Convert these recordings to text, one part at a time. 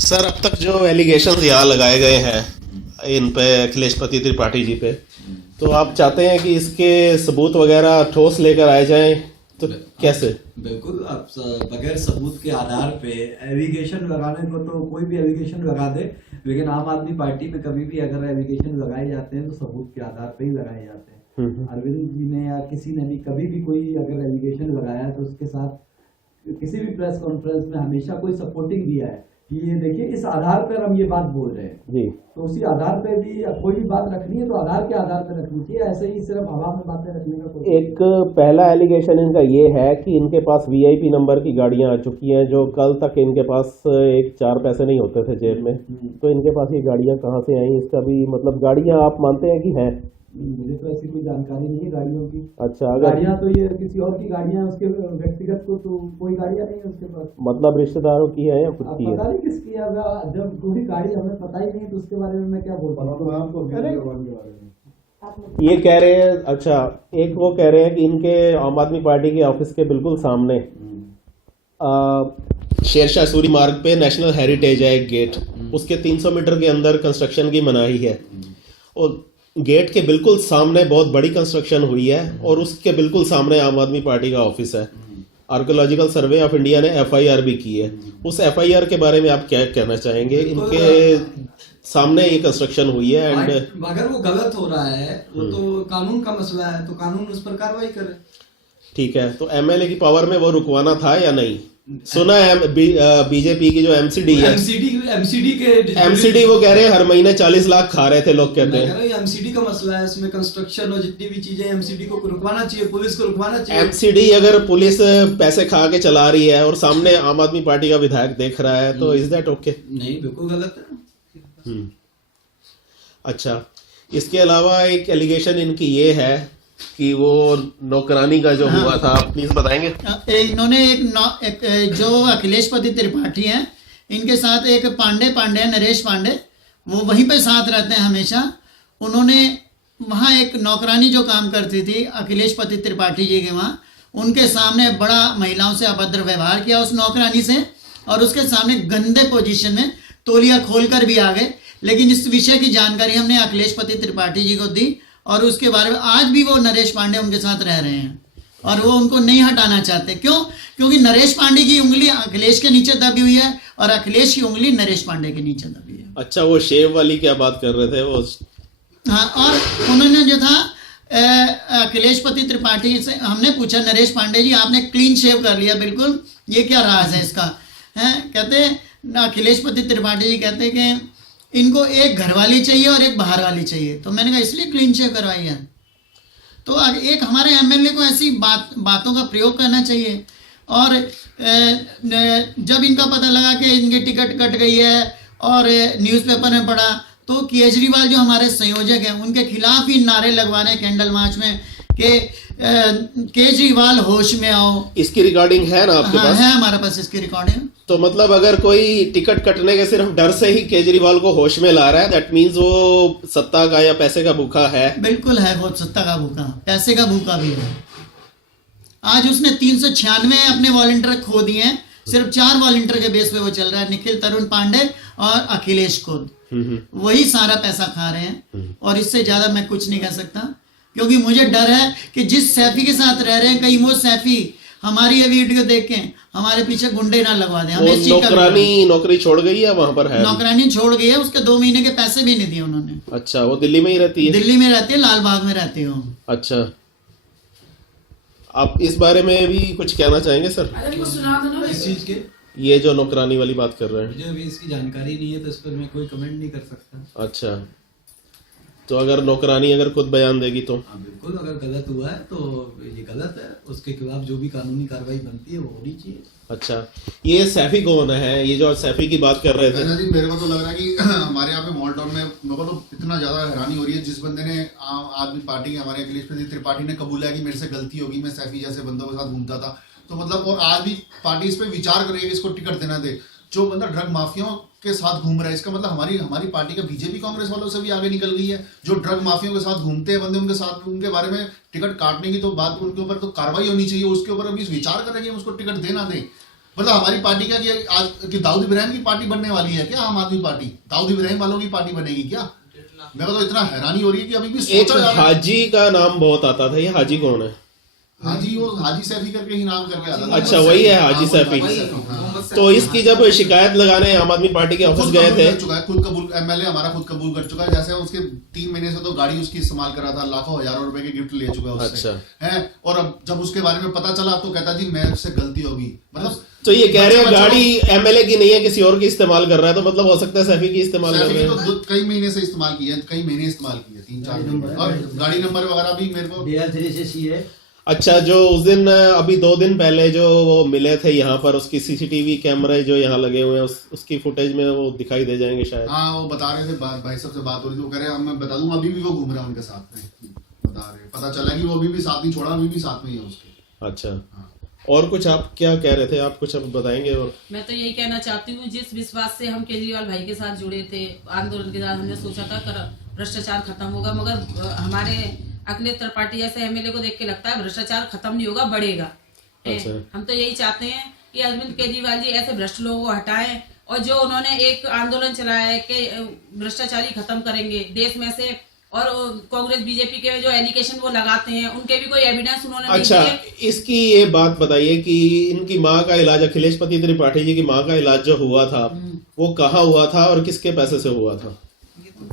Sir अब तक जो एलिगेशन यहाँ लगाए गए हैं इन पे अखिलेश त्रिपाठी जी पे, तो आप चाहते हैं कि इसके सबूत वगैरह ठोस लेकर आए जाएं, तो कैसे? बिल्कुल, आप बगैर सबूत के आधार पे एलिगेशन लगाने को तो कोई भी एलिगेशन लगा दे, लेकिन आम आदमी पार्टी में कभी भी अगर एलिगेशन लगाए जाते हैं तो सबूत के आधार पे ही लगाए जाते हैं। अरविंद जी ने या किसी ने भी कभी भी कोई अगर एलिगेशन लगाया तो उसके साथ किसी भी प्रेस कॉन्फ्रेंस में हमेशा कोई सपोर्टिंग दिया है कि ये देखिए इस आधार पर हम ये बात बोल रहे हैं जी। तो उसी आधार पे भी कोई भी बात रखनी है तो आधार के आधार पर रखनी चाहिए, ऐसे ही सिर्फ हवा में बातें रखने का कोई। एक पहला एलिगेशन इनका ये है कि इनके पास वीआईपी नंबर की गाड़ियां आ चुकी हैं, जो कल तक इनके पास एक 4 पैसे नहीं होते थे जेब में, तो इनके पास ये गाड़ियां कहाँ से आई? इसका भी मतलब गाड़ियां आप मानते हैं कि हैं? मुझे तो ऐसी कोई जानकारी नहीं है गाड़ियों की। अच्छा, गाड़ियां तो ये किसी और की गाड़ियां, उसके व्यक्तिगत को तो कोई गाड़ियां नहीं है उसके पास। मतलब रिश्तेदारों की है या खुद अब की है? पता नहीं किसकी है, जब पूरी गाड़ी हमें पता ही नहीं तो उसके बारे में मैं क्या बोलता हूँ। ये कह रहे हैं, अच्छा एक वो कह रहे हैं कि इनके आम आदमी पार्टी के ऑफिस के बिल्कुल सामने शेरशाह सूरी मार्ग पे नेशनल हेरिटेज है एक गेट, उसके 300 मीटर के अंदर कंस्ट्रक्शन की मनाही है, और गेट के बिल्कुल सामने बहुत बड़ी कंस्ट्रक्शन हुई है, और उसके बिल्कुल सामने आम आदमी पार्टी का ऑफिस है। आर्कियोलॉजिकल सर्वे ऑफ इंडिया ने एफआईआर भी की है। उस एफआईआर के बारे में आप क्या कहना चाहेंगे? इनके सामने ये कंस्ट्रक्शन हुई है एंड अगर वो गलत हो रहा है वो तो कानून का मसला है, तो कानून उस पर कार्रवाई करे। ठीक है, तो एमएलए की पावर में वो रुकवाना था या नहीं? सुना है बीजेपी की जो एमसीडी है, एमसीडी वो कह रहे हैं हर महीने 40 लाख खा रहे थे लोग, कहते हैं। एमसीडी का मसला है, उसमें कंस्ट्रक्शन और जितनी भी चीजें, एमसीडी को रुकवाना चाहिए, पुलिस को रुकवाना चाहिए। एमसीडी अगर पुलिस पैसे खा के चला रही है और सामने आम आदमी पार्टी का विधायक देख रहा है, तो इज दैट ओके? नहीं, बिल्कुल गलत है। अच्छा, इसके अलावा एक एलिगेशन इनकी ये है कि वो नौकरानी का जो हुआ था, आप प्लीज बताएंगे। इन्होंने एक जो अखिलेश त्रिपाठी हैं, इनके साथ एक पांडे है, नरेश पांडे, वो वहीं पे साथ रहते हैं हमेशा। उन्होंने वहाँ एक नौकरानी जो काम करती थी अखिलेश त्रिपाठी जी के वहाँ, उनके सामने बड़ा महिलाओं से अभद्र व्यवहार किया उस नौकरानी से, और उसके सामने गंदे पोजीशन में तौलिया खोलकर भी आ गए। लेकिन इस विषय की जानकारी हमने अखिलेश त्रिपाठी जी को दी, और उसके बारे में आज भी वो नरेश पांडे उनके साथ रह रहे हैं, और वो उनको नहीं हटाना चाहते। क्यों? क्योंकि नरेश पांडे की उंगली अखिलेश के नीचे दबी हुई है, और अखिलेश की उंगली नरेश पांडे के नीचे दबी है। अच्छा, वो शेव वाली क्या बात कर रहे थे वो? हाँ, और उन्होंने जो था अखिलेश त्रिपाठी से हमने पूछा, नरेश पांडे जी आपने क्लीन शेव कर लिया बिल्कुल, ये क्या राज है इसका? है कहते अखिलेश त्रिपाठी जी कहते कि इनको एक घरवाली चाहिए और एक बाहर वाली चाहिए, तो मैंने कहा इसलिए क्लीन शेव करवाई है। तो एक हमारे एमएलए को ऐसी बातों का प्रयोग करना चाहिए। और जब इनका पता लगा कि इनकी टिकट कट गई है और न्यूज़पेपर में पढ़ा, तो केजरीवाल जो हमारे संयोजक हैं उनके खिलाफ ही नारे लगवा रहे हैं कैंडल मार्च में कि केजरीवाल होश में आओ। इसकी रिकॉर्डिंग है ना आपके पास? है हमारे पास इसकी रिकॉर्डिंग। तो मतलब अगर कोई टिकट कटने के सिर्फ डर से ही केजरीवाल को होश में ला रहा है, दैट मीन्स वो सत्ता का या पैसे का भूखा है। बिल्कुल है, वो सत्ता का भूखा, पैसे का भूखा भी है। आज उसने 396 अपने वॉलंटियर खो दिए हैं, सिर्फ 4 वॉलंटियर के बेस पे वो चल रहा है, निखिल तरुण पांडे और अखिलेश खुद, वही सारा पैसा खा रहे हैं। और इससे ज्यादा मैं कुछ नहीं कह सकता, क्योंकि मुझे डर है कि जिस सैफी के साथ रह रहे हैं, कहीं वो सैफी हमारी ये वीडियो देख के हमारे पीछे गुंडे ना लगवा दें। हमें नौकरानी नौकरी छोड़ गई है वहां पर? है, नौकरानी छोड़ गई है, उसके 2 महीने के पैसे भी नहीं दिए उन्होंने। अच्छा, वो दिल्ली में ही रहती है? दिल्ली में रहती है, लाल बाग में रहती हो। अच्छा, आप इस बारे में भी कुछ कहना चाहेंगे सर? इस चीज के, ये जो नौकरानी वाली बात कर रहे हैं, मुझे अभी इसकी जानकारी नहीं है, तो इस पर मैं कोई कमेंट नहीं कर सकता। अच्छा, तो अगर नौकरानी अगर खुद बयान देगी तो? हाँ बिल्कुल, अगर गलत हुआ है तो ये गलत है, उसके खिलाफ जो भी कानूनी कार्रवाई बनती है वो होनी चाहिए। अच्छा, ये सैफी कौन है? ये जो सैफी की बात कर रहे थे। मेरे को तो लग रहा है कि हमारे यहाँ पे मॉल टाउन में मेरे को तो इतना ज्यादा हैरानी हो रही है, जिस बंदे ने आम आदमी पार्टी के हमारे अखिलेश त्रिपाठी ने कबूला है कि मेरे से गलती होगी, मैं सैफी जैसे बंदों के साथ घूमता था, तो मतलब और आज भी पार्टी इस पे विचार कर रही है कि इसको टिकट देना दे। जो बंदा ड्रग माफियाओं के साथ घूम रहा है, इसका मतलब हमारी पार्टी का बीजेपी कांग्रेस वालों से भी आगे निकल गई है। जो ड्रग माफियाओं के साथ घूमते हैं बंदे, उनके साथ उनके बारे में टिकट काटने की तो बात, उनके ऊपर तो कार्रवाई होनी चाहिए, उसके ऊपर अभी विचार करें कि हम उसको टिकट देना दें। मतलब हमारी पार्टी क्या कि आज कि दाऊद इब्राहिम की पार्टी बनने वाली है क्या? आम आदमी पार्टी दाऊद इब्राहिम वालों की पार्टी बनेगी क्या? मेरे को तो इतना हैरानी हो रही है कि अभी भी एक सोचा जा रहा है। हाजी का नाम बहुत आता था, ये हाजी कौन है? हाजी, वो हाजी सैफी करके ही नाम करके आता था। अच्छा, वही है हाजी सैफी। हाँ। तो इसकी जब शिकायत लगाने आम आदमी पार्टी के ऑफिस खुद गए कबूल थे, कर चुका है, खुद कबूल, एमएलए हमारा खुद कबूल कर चुका है। जैसे उसके 3 महीने से तो गाड़ी उसकी इस्तेमाल कर रहा था, लाखों हजारों रुपए के गिफ्ट ले चुका है उससे। अच्छा। है, और अब जब उसके बारे में पता चला तो कहता जी मेरे से गलती होगी। मतलब तो ये कह रहे हैं बच्चों- गाड़ी एमएलए की नहीं है, किसी और की इस्तेमाल कर रहा है, तो मतलब हो सकता है सैफी की इस्तेमाल कर सैफी रहे की हैं। तो कई महीने से इस्तेमाल की है, कई महीने इस्तेमाल की है, 3-4 महीने, और गाड़ी नंबर वगैरह भी मेरे को। DL3 से सी है। अच्छा, जो उस दिन अभी 2 दिन पहले जो वो मिले थे यहाँ पर, उसकी सीसीटीवी कैमरे जो यहाँ लगे हुए हैं, उसकी फुटेज में वो दिखाई दे जाएंगे शायद। हाँ, वो बता रहे थे, भाई साहब से बात हो रही थी, वो कह रहे हैं मैं बता दूं अभी भी वो घूम रहा है उनके साथ में, बता रहे, पता चला कि वो अभी भी साथ नहीं छोड़ा, अभी भी साथ में ही है उसके। अच्छा, हाँ। और कुछ आप क्या कह रहे थे? आप कुछ अब बताएंगे? और मैं तो यही कहना चाहती हूँ, जिस विश्वास से हम केजरीवाल भाई के साथ जुड़े थे आंदोलन के साथ, हमने सोचा था भ्रष्टाचार खत्म होगा, मगर हमारे अखिलेश त्रिपाठी जैसे एमएलए को देख के लगता है भ्रष्टाचार खत्म नहीं होगा, बढ़ेगा। अच्छा। हम तो यही चाहते हैं कि अरविंद केजरीवाल जी ऐसे भ्रष्ट लोगों को हटाएं, और जो उन्होंने एक आंदोलन चलाया है कि भ्रष्टाचारी खत्म करेंगे देश में से, और कांग्रेस बीजेपी के जो एलिगेशन वो लगाते हैं उनके भी कोई एविडेंस उन्होंने नहीं अच्छा, दिए। इसकी ये बात बताइए कि इनकी माँ का इलाज, अखिलेश पति त्रिपाठी जी की माँ का इलाज जो हुआ था, वो कहाँ हुआ था और किसके पैसे से हुआ था?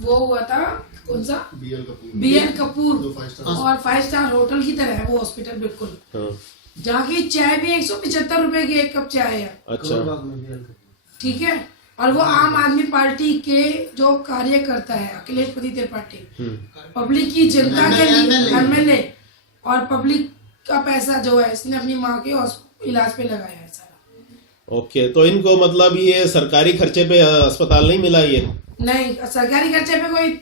वो हुआ था कौन सा BL कपूर, BL कपूर, जो 5 स्टार और 5 स्टार होटल की तरह है वो हॉस्पिटल, बिल्कुल हाँ, जहाँ की चाय भी 175 रुपए की एक कप चाय है, अच्छा, ठीक है। और वो आम आदमी पार्टी के जो कार्यकर्ता है अखिलेश पति त्रिपाठी, पब्लिक की जनता के लिए एमएलए, और पब्लिक का पैसा जो है इसने अपनी माँ के इलाज पे लगाया है सारा। ओके। तो इनको मतलब ये सरकारी खर्चे पे अस्पताल नहीं मिला ये? नहीं, सरकारी खर्चे पे कोई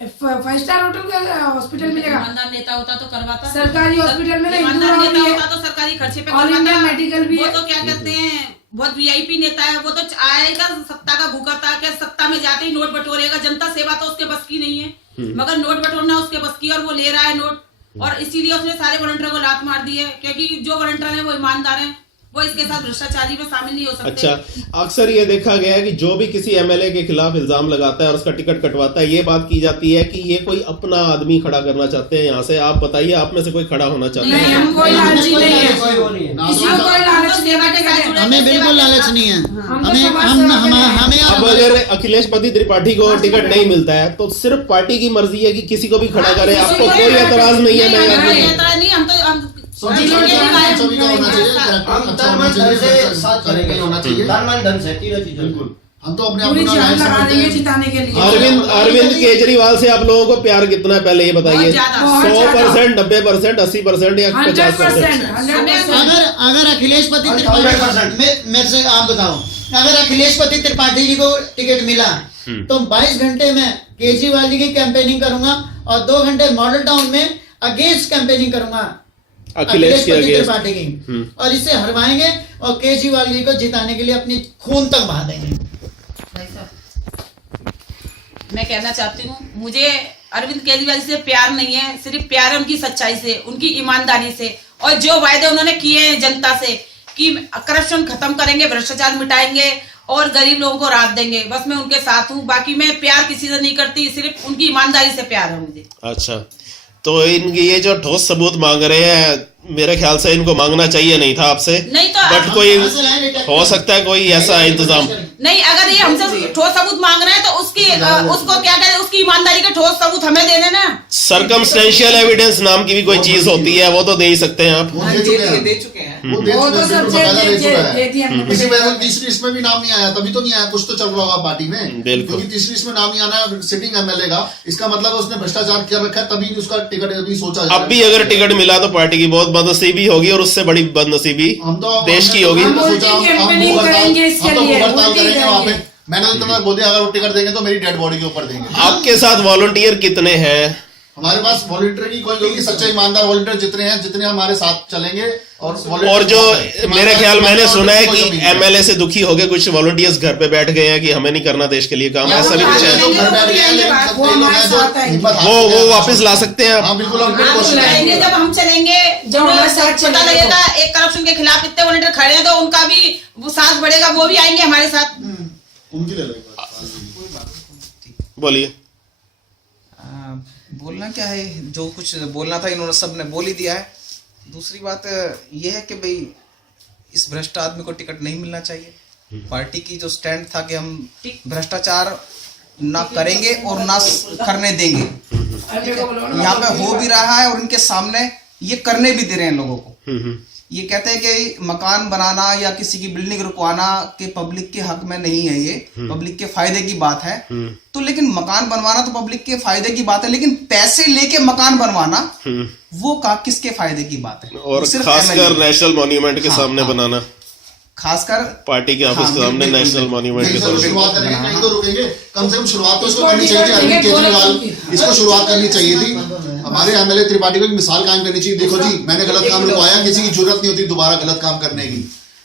5 स्टार होटल का हॉस्पिटल मिलेगा? ईमानदार नेता होता तो करवाता। सरकारी हॉस्पिटल में नहीं, ईमानदार दूर नेता भी है। होता तो सरकारी खर्चे पे ऑल इंडिया करवाता। मेडिकल भी वो है। तो क्या कहते हैं, बहुत वीआईपी नेता है, वो तो आएगा सत्ता का भूखा था कि सत्ता में जाते ही नोट बटोरेगा, जनता सेवा तो उसके बस की नहीं है, मगर नोट बटोरना उसके बस की, और वो ले रहा है नोट, और इसीलिए उसने सारे वॉलंटियरों को लात मार दी है, क्योंकि जो वॉलंटियर है वो ईमानदार है, वो इसके साथ भ्रष्टाचारी में शामिल नहीं हो सकते। अच्छा, अक्सर ये देखा गया है कि जो भी किसी एमएलए के खिलाफ इल्जाम लगाता है और उसका टिकट कटवाता है, ये बात की जाती है कि ये कोई अपना आदमी खड़ा करना चाहते हैं यहाँ से। आप बताइए, आप में से कोई खड़ा होना चाहता नहीं, है? हम कोई लालची नहीं है, कोई वो नहीं है। किसी को कोई लालच नहीं सेवा के साथ है। जुड़े हमें थे, बिल्कुल सेवा के लालच साथ। नहीं है। हम तो हमें समाज हम सेवा के लिए हमें अब अगर अखिलेश पति त्रिपाठी को टिकट नहीं मिलता है तो सिर्फ पार्टी की मर्जी है कि किसी को भी खड़ा करे, किसी आपको को कोई भी एतराज नहीं है? नहीं, मैं हमारा आपको- एतराज नहीं, हम तो सभी का होना चाहिए, अच्छा होना चाहिए, साथ करेंगे होना चाहिए, धन से तीनों चीजों बिल्कुल। हम तो अपने पूरी अपना जान लाइफ लगा समझते देंगे हैं। जिताने के लिए। अरविंद केजरीवाल से आप लोगों को प्यार कितना है पहले ये बताइए? बहुत ज्यादा। बहुत 100%, 90%, 80% या 50%? 100%। अगर अखिलेश पति त्रिपाठी मेरे से आप बताओ, अगर अखिलेश पति त्रिपाठी जी को टिकट मिला तो 22 घंटे में केजरीवाल जी की कैंपेनिंग करूंगा और 2 घंटे मॉडल टाउन में अगेंस्ट कैंपेनिंग करूंगा अखिलेश के पति अगेंस्ट। त्रिपाठी की, और इसे हरवाएंगे और केजरीवाल जी को जिताने के लिए अपनी खून तक बहा देंगे। मैं कहना चाहती हूँ, मुझे अरविंद केजरीवाल से प्यार नहीं है, सिर्फ प्यार है उनकी सच्चाई से, उनकी ईमानदारी से, और जो वायदे उन्होंने किए हैं जनता से कि करप्शन खत्म करेंगे, भ्रष्टाचार मिटाएंगे और गरीब लोगों को राहत देंगे, बस मैं उनके साथ हूँ। बाकी मैं प्यार किसी से नहीं करती, सिर्फ उनकी ईमानदारी से प्यार है मुझे। अच्छा, तो इनके ये जो ठोस सबूत मांग रहे हैं, मेरे ख्याल से इनको मांगना चाहिए नहीं था आपसे, नहीं तो बट कोई हो सकता है कोई ऐसा इंतजाम। नहीं, अगर ये हमसे ठोस सबूत मांग रहे हैं तो उसको क्या कहते हैं, उसकी ईमानदारी के ठोस सबूत हमें दे देना। सरकमस्टेंशियल एविडेंस नाम की भी कोई चीज होती है, वो तो दे ही सकते हैं आप। वो दे चुके हैं, वो दे वो चुके तो हैं, सब बकायदा दे चुका है। दे दिया हमने। इसी वजह से तीसरी लिस्ट में भी नाम नहीं आया, तभी तो नहीं आया, कुछ तो चल रहा होगा पार्टी में। बिल्कुल। क्योंकि तीसरी लिस्ट में नाम नहीं आना सिटिंग एमएलए का, इसका मतलब उसने भ्रष्टाचार किया रखा है, तभी उसका टिकट अभी सोचा जा रहा अब भी अगर टिकट मिला तो पार्टी की बहुत बदनसीबी होगी, और उससे बड़ी बदनसीबी हम तो देश की होगी। हम सोचा हम कैंपेनिंग करेंगे इसके हम तो लिए, हड़ताल वोटिंग करेंगे वहाँ पे। करेंगे। मैंने तो इतना बोल दिया, अगर वो टिकट देंगे तो मेरी डेड बॉडी के ऊपर देंगे। आपके साथ वॉलंटियर कितने हैं? हमारे पास वॉलंटियर की कोई नहीं, सच्चे ईमानदार वॉलंटियर जितने हैं, जितने हमारे साथ चलेंगे। और जो मेरे ख्याल मैंने सुना है कि एमएलए से दुखी हो गए कुछ वॉलंटियर्स घर पे बैठ गए हैं कि हमें नहीं करना देश के लिए काम, ऐसा भी कुछ है। वो वापस ला सकते हैं। हाँ बिल्कुल, हम हम बुलाएंगे जब हम चलेंगे, जब हमें पता लगेगा एक करप्शन के खिलाफ इतने वॉलंटियर खड़े हैं तो उनका भी वो साथ बढ़ेगा, वो भी आएंगे हमारे साथ। उनकी ले लो। बोलिए। बोलना क्या है, जो कुछ बोलना था इन्होंने सब ने बोल ही दिया है। दूसरी बात यह है कि भाई इस भ्रष्ट आदमी को टिकट नहीं मिलना चाहिए। पार्टी की जो स्टैंड था कि हम भ्रष्टाचार ना करेंगे और ना करने देंगे, यहाँ पे हो भी रहा है और इनके सामने ये करने भी दे रहे हैं लोगों को। ये कहते हैं कि मकान बनाना या किसी की बिल्डिंग रुकवाना के पब्लिक के हक में नहीं है, ये पब्लिक के फायदे की बात है। तो लेकिन मकान बनवाना तो पब्लिक के फायदे की बात है, लेकिन पैसे लेके मकान बनवाना वो किसके फायदे की बात है? और खासकर नेशनल मॉन्यूमेंट के सामने बनाना, खासकर पार्टी के ऑफिस के सामने नेशनल मॉन्यूमेंट के सामने। शुरुआत करेंगे, कहीं तो रुकेंगे, कम से कम शुरुआत तो इसको करनी चाहिए थी। अरविंद केजरीवाल, इसको शुरुआत करनी चाहिए थी। हमारे एमएलए त्रिपाठी को एक मिसाल कायम करनी चाहिए। देखो जी, मैंने गलत काम रुकवाया, किसी की जरूरत नहीं होती दोबारा गलत काम करने की।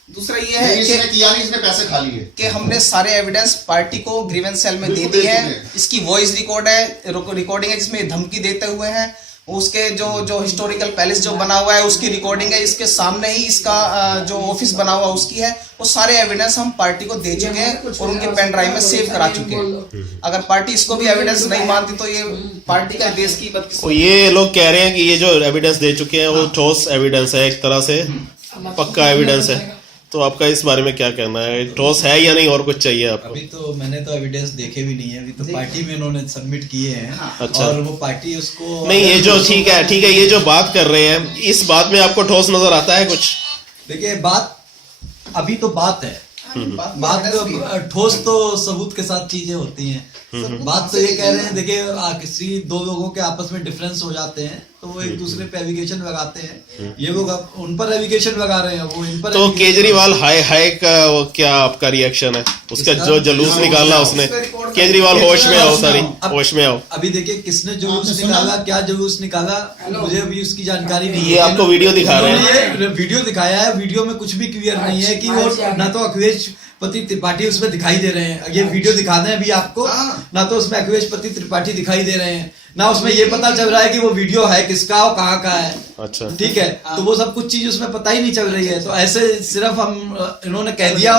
दूसरा ये है इसने किया नहीं, इसने पैसे खा लिए कि हमने सारे एविडेंस पार्टी को ग्रीवेंस सेल में दे दिए हैं। इसकी वॉइस रिकॉर्ड है, रिकॉर्डिंग है जिसमें धमकी देते हुए हैं। उसके जो हिस्टोरिकल पैलेस जो बना हुआ है उसकी रिकॉर्डिंग है, इसके सामने ही इसका जो ऑफिस बना हुआ उसकी है। वो सारे एविडेंस हम पार्टी को दे चुके हैं और उनके पेन ड्राइव में सेव करा चुके हैं। अगर पार्टी इसको भी एविडेंस नहीं मानती तो ये पार्टी का देश की बदकिस्मती। ये लोग कह रहे हैं कि ये जो एविडेंस दे चुके हैं वो ठोस एविडेंस है, एक तरह से पक्का एविडेंस है। तो आपका इस बारे में क्या कहना है, ठोस है या नहीं और कुछ चाहिए आपको? अभी तो मैंने तो एविडेंस देखे भी नहीं है, अभी तो पार्टी में इन्होंने सबमिट किए हैं। अच्छा। और वो पार्टी उसको नहीं, ये जो ठीक है, ये जो बात कर रहे हैं इस बात में आपको ठोस नजर आता है कुछ? देखिए, बात अभी तो बात है, बात तो ठोस तो सबूत के साथ चीजें होती हैं। बात तो ये कह रहे हैं, देखिए किसी दो लोगों के आपस में डिफरेंस हो जाते हैं तो वो एक दूसरे पे एविगेशन लगाते हैं। ये लोग उन पर एविगेशन लगा रहे हैं, वो इन पर। तो केजरीवाल हाय का वो क्या आपका रिएक्शन है? उसका जो जुलूस निकाला उसने, केजरीवाल होश में आओ, सारी होश में आओ। अभी देखिए किसने जुलूस निकाला, क्या जुलूस निकाला, मुझे अभी उसकी जानकारी नहीं है। ये आपको वीडियो दिखा रहे हैं? ये वीडियो दिखाया है, वीडियो में कुछ भी क्लियर नहीं है कि वो ना तो अखिलेश पति त्रिपाठी उसमें दिखाई दे रहे हैं। ये वीडियो दिखा दें अभी आपको, ना तो उसमें अखिलेश पति त्रिपाठी दिखाई दे रहे हैं, ना उसमें ये पता चल रहा है कि वो वीडियो है किसका और कहाँ का है। अच्छा, ठीक है, तो वो सब कुछ चीज उसमें पता ही नहीं चल रही है। तो ऐसे सिर्फ हम इन्होंने कह दिया